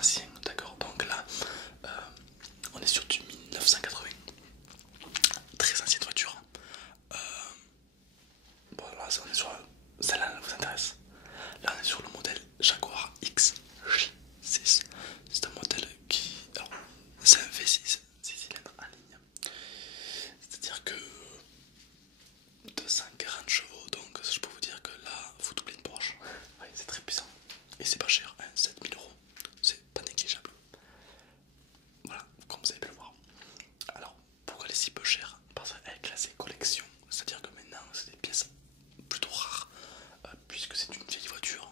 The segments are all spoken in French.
ancien, d'accord. Donc là, euh, on est sur du 1980. Très ancienne voiture. Euh, bon, là, on est sur. Celle-là, elle vous intéresse. Là, on est sur le modèle Jaguar XJ6. C'est un modèle qui. Alors, c'est un V6, 6 cylindres en ligne. C'est-à-dire que 240 chevaux, donc je peux vous dire que là, vous doublez une Porsche. Ouais, c'est très puissant. Et c'est pas cher, hein, 7000 euros. C'est pas négligeable. Voilà, comme vous avez pu le voir. Alors, pourquoi elle est si peu chère? Parce qu'elle est classée collection. C'est-à-dire que maintenant, c'est des pièces plutôt rares, puisque c'est une vieille voiture.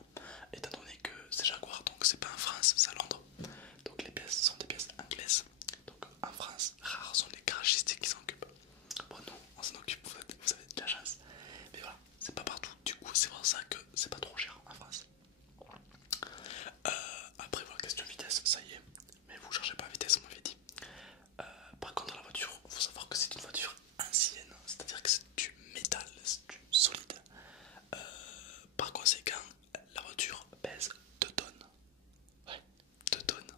Étant donné que c'est Jaguar, donc c'est pas en France, c'est à Londres. Donc les pièces sont des pièces anglaises. Donc en France, rares sont les garagistes qui s'en occupent. Bon, nous, on s'en occupe, vous avez de la chance. Mais voilà, c'est pas partout. Du coup, c'est pour ça que c'est pas trop cher en France. Après, voilà, question vitesse, ça y est. Mais vous cherchez pas la vitesse, vous m'avez dit. Par contre, la voiture, il faut savoir que c'est une voiture ancienne, c'est-à-dire que c'est du métal, c'est du solide. Par conséquent, la voiture pèse 2 tonnes. Ouais, 2 tonnes.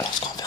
Alors ce qu'on va